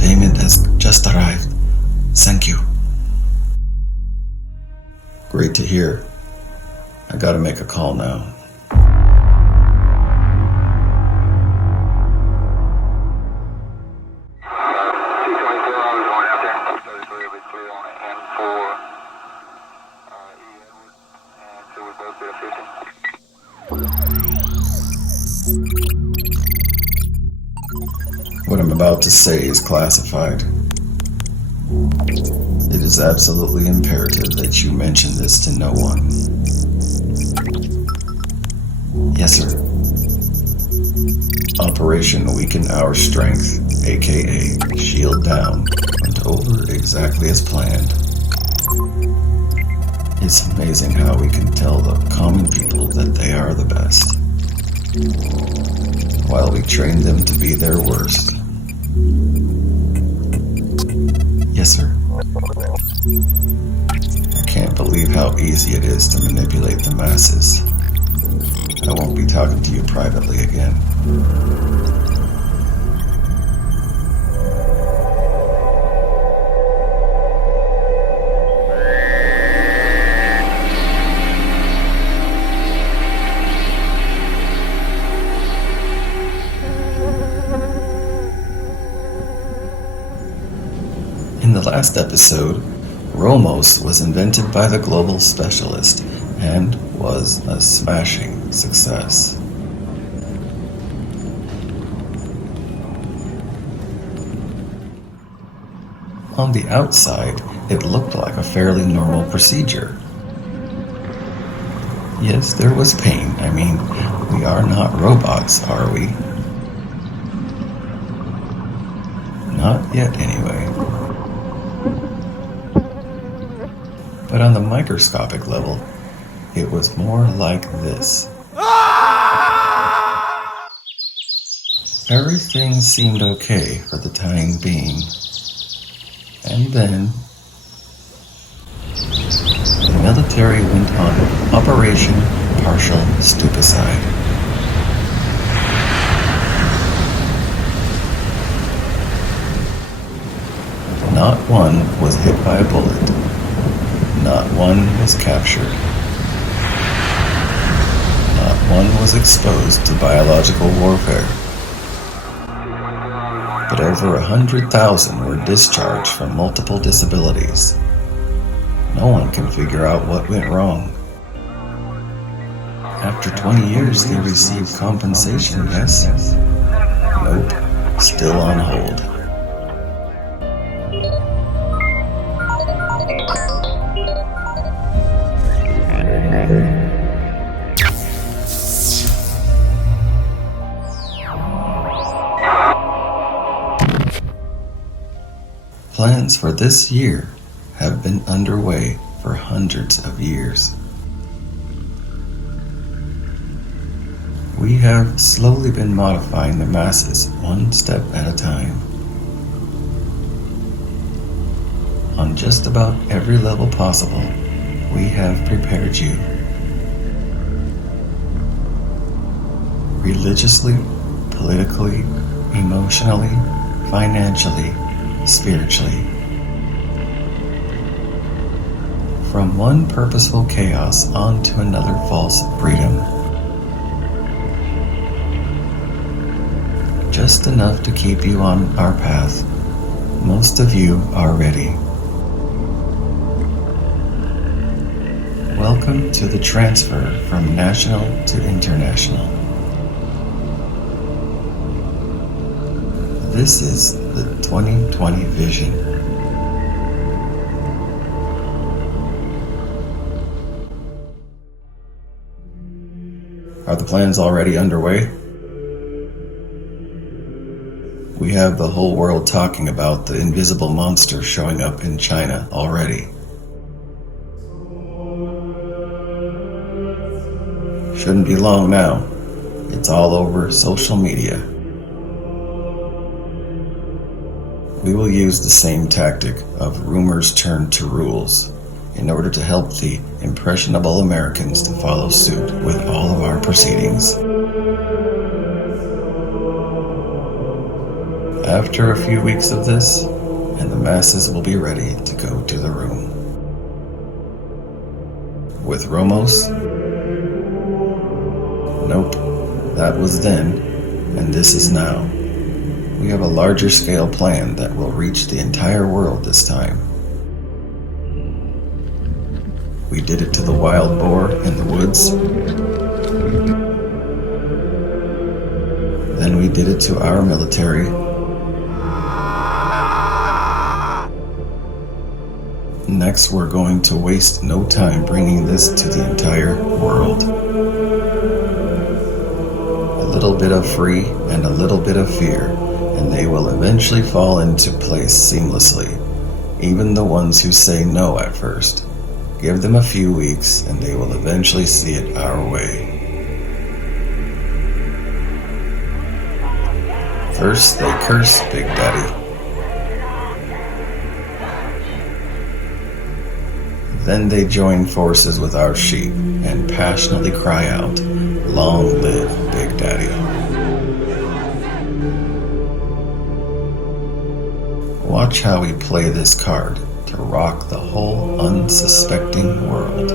Payment has just arrived. Thank you. Great to hear. I gotta make a call now. What I'm about to say is classified. It is absolutely imperative that you mention this to no one. Yes, sir. Operation Weaken Our Strength, aka Shield Down, went over exactly as planned. It's amazing how we can tell the common people that they are the best, while we train them to be their worst. Yes, sir. I can't believe how easy it is to manipulate the masses. I won't be talking to you privately again. In the last episode, Romos was invented by the global specialist and was a smashing success. On the outside, it looked like a fairly normal procedure. Yes, there was pain. I mean, we are not robots, are we? Not yet, anyway. But on the microscopic level, it was more like this. Everything seemed okay for the time being. And then, the military went on Operation Partial Stupicide. Not one was hit by a bullet. Not one was captured. Not one was exposed to biological warfare. But over 100,000 were discharged from multiple disabilities. No one can figure out what went wrong. After 20 years, they received compensation, yes? Nope, still on hold. Plans for this year have been underway for hundreds of years. We have slowly been modifying the masses one step at a time. On just about every level possible, we have prepared you. Religiously, politically, emotionally, financially, spiritually. From one purposeful chaos onto another false freedom. Just enough to keep you on our path. Most of you are ready. Welcome to the transfer from national to international. This is the 2020 vision. Are the plans already underway? We have the whole world talking about the invisible monster showing up in China already. Shouldn't be long now. It's all over social media. We will use the same tactic of rumors turned to rules in order to help the impressionable Americans to follow suit with all of our proceedings. After a few weeks of this, and the masses will be ready to go to the room. With Romos? Nope, that was then, and this is now. We have a larger scale plan that will reach the entire world this time. We did it to the wild boar in the woods. Then we did it to our military. Next, we're going to waste no time bringing this to the entire world. A little bit of free and a little bit of fear, and they will eventually fall into place seamlessly, even the ones who say no at first. Give them a few weeks and they will eventually see it our way. First they curse Big Daddy. Then they join forces with our sheep and passionately cry out, "Long live Big Daddy." Watch how we play this card to rock the whole unsuspecting world.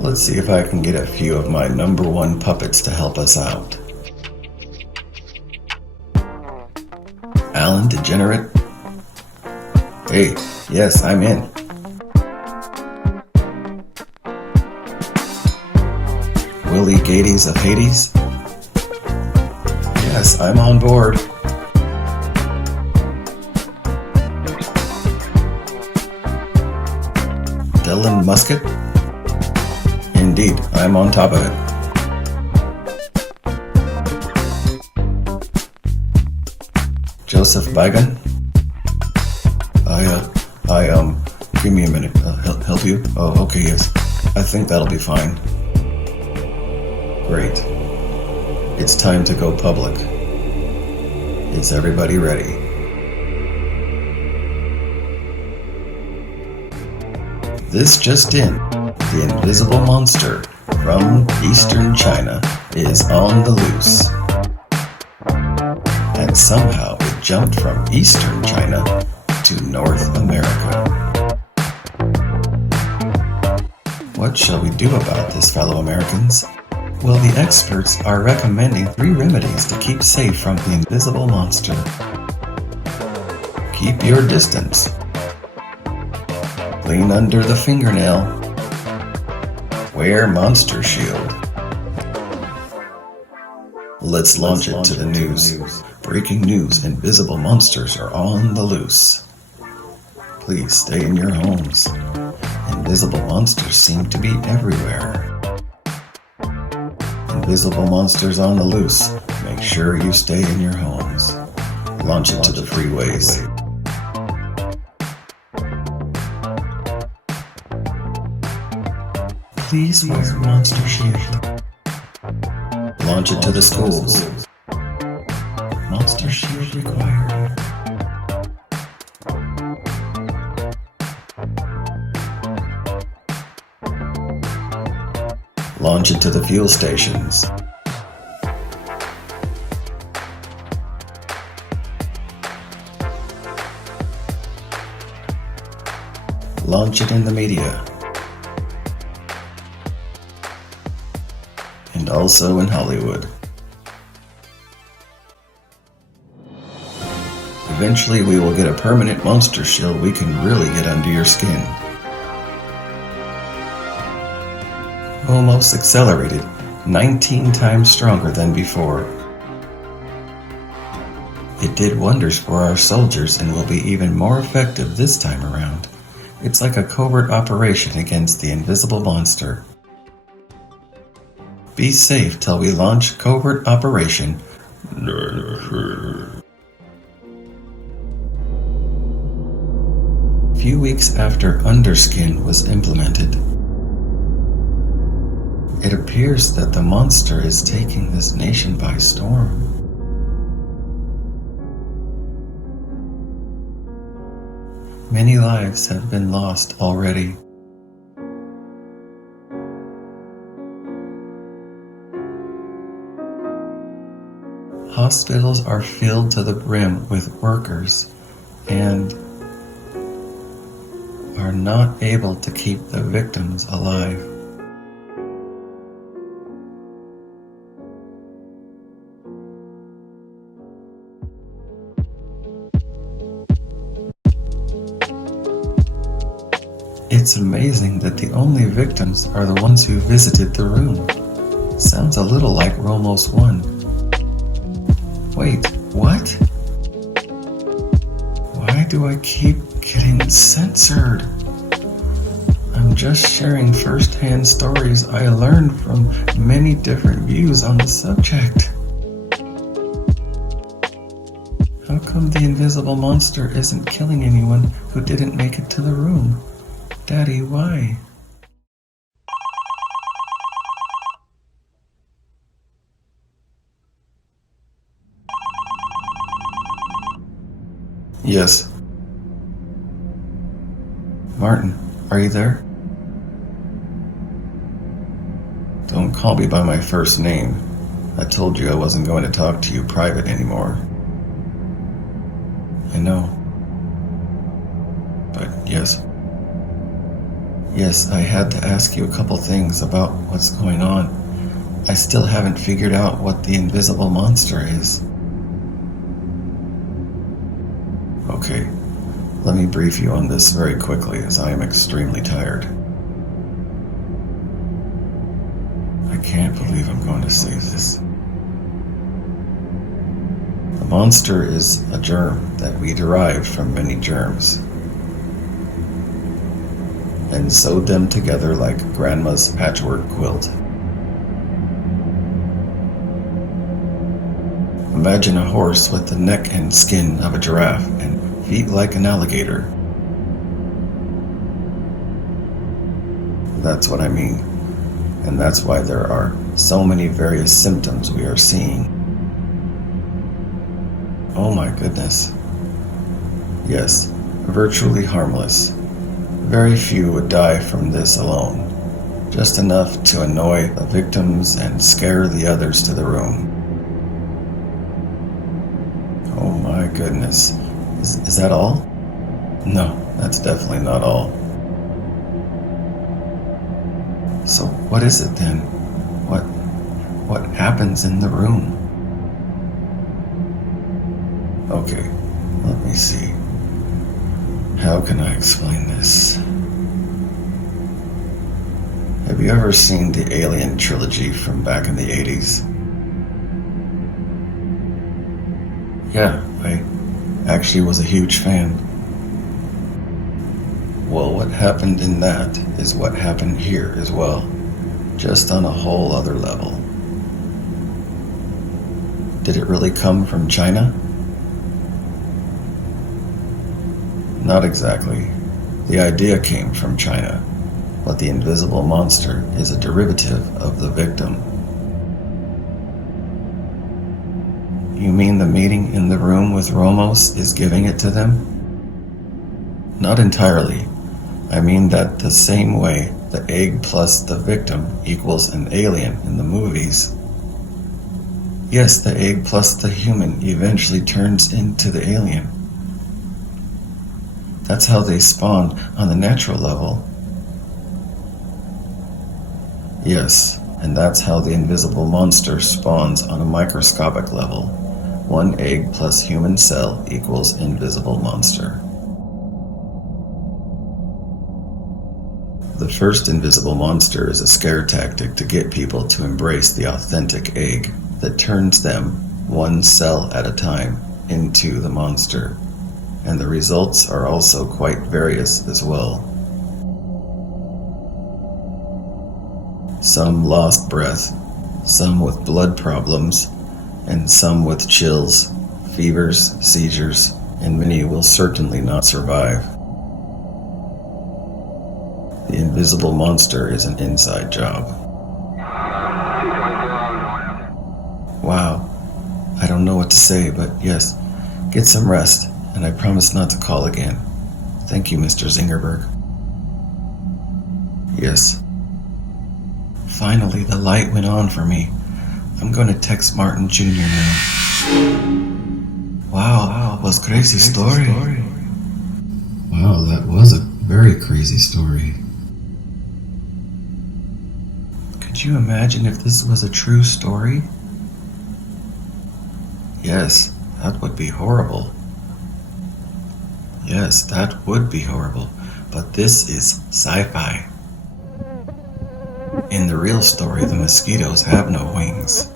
Let's see if I can get a few of my #1 puppets to help us out. Alan Degenerate? Hey, yes, I'm in. Willie Gades of Hades? Yes, I'm on board. Dylan Musket? Indeed, I'm on top of it. Joseph Bigan? Give me a minute. Help you? Oh, okay, yes. I think that'll be fine. Great. It's time to go public. Is everybody ready? This just in. The invisible monster from Eastern China is on the loose. And somehow it jumped from Eastern China to North America. What shall we do about this, fellow Americans? Well, the experts are recommending 3 remedies to keep safe from the invisible monster. Keep your distance. Clean under the fingernail. Wear Monster Shield. Let's launch it to the news. Breaking news, invisible monsters are on the loose. Please stay in your homes. Invisible monsters seem to be everywhere. Invisible monsters on the loose. Make sure you stay in your homes. Launch it to the freeways. Please wear Monster Shield. Launch it to the schools. Monster Shield required. Launch it to the fuel stations. Launch it in the media. And also in Hollywood. Eventually we will get a permanent monster shield we can really get under your skin. Almost accelerated, 19 times stronger than before. It did wonders for our soldiers and will be even more effective this time around. It's like a covert operation against the invisible monster. Be safe till we launch covert operation. A few weeks after Underskin was implemented, it appears that the monster is taking this nation by storm. Many lives have been lost already. Hospitals are filled to the brim with workers and are not able to keep the victims alive. It's amazing that the only victims are the ones who visited the room. Sounds a little like Romos 1. Wait, what? Why do I keep getting censored? I'm just sharing first-hand stories I learned from many different views on the subject. How come the invisible monster isn't killing anyone who didn't make it to the room? Daddy, why? Yes. Martin, are you there? Don't call me by my first name. I told you I wasn't going to talk to you private anymore. I know. But yes. Yes, I had to ask you a couple things about what's going on. I still haven't figured out what the invisible monster is. Okay, let me brief you on this very quickly as I am extremely tired. I can't believe I'm going to say this. The monster is a germ that we derived from many germs and sewed them together like grandma's patchwork quilt. Imagine a horse with the neck and skin of a giraffe and feet like an alligator. That's what I mean, and that's why there are so many various symptoms we are seeing. Oh my goodness. Yes, virtually harmless. Very few would die from this alone, just enough to annoy the victims and scare the others to the room. Oh my goodness. Is that all? No, that's definitely not all. So what is it then? What happens in the room? Okay, let me see. How can I explain this? Have you ever seen the Alien trilogy from back in the 80s? Yeah, I actually was a huge fan. Well, what happened in that is what happened here as well, just on a whole other level. Did it really come from China? Not exactly. The idea came from China, but the invisible monster is a derivative of the victim. You mean the meeting in the room with Romos is giving it to them? Not entirely. I mean that the same way the egg plus the victim equals an alien in the movies. Yes, the egg plus the human eventually turns into the alien. That's how they spawn on the natural level. Yes, and that's how the invisible monster spawns on a microscopic level. One egg plus human cell equals invisible monster. The first invisible monster is a scare tactic to get people to embrace the authentic egg that turns them, one cell at a time, into the monster. And the results are also quite various as well. Some lost breath, some with blood problems, and some with chills, fevers, seizures, and many will certainly not survive. The invisible monster is an inside job. Wow, I don't know what to say, but yes, get some rest, and I promise not to call again. Thank you, Mr. Zingerberg. Yes. Finally, the light went on for me. I'm going to text Martin Jr. now. was crazy story. Wow, that was a very crazy story. Could you imagine if this was a true story? Yes, that would be horrible. Yes, that would be horrible. But this is sci-fi. In the real story, the mosquitoes have no wings.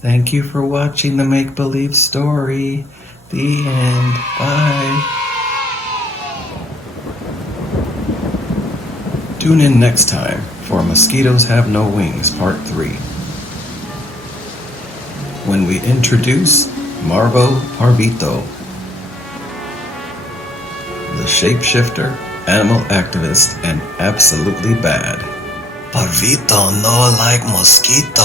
Thank you for watching the make-believe story. The end. Bye. Tune in next time for Mosquitoes Have No Wings Part 3, when we introduce Marvo Parvito, the shapeshifter, animal activist, and absolutely bad. Parvito no like mosquito.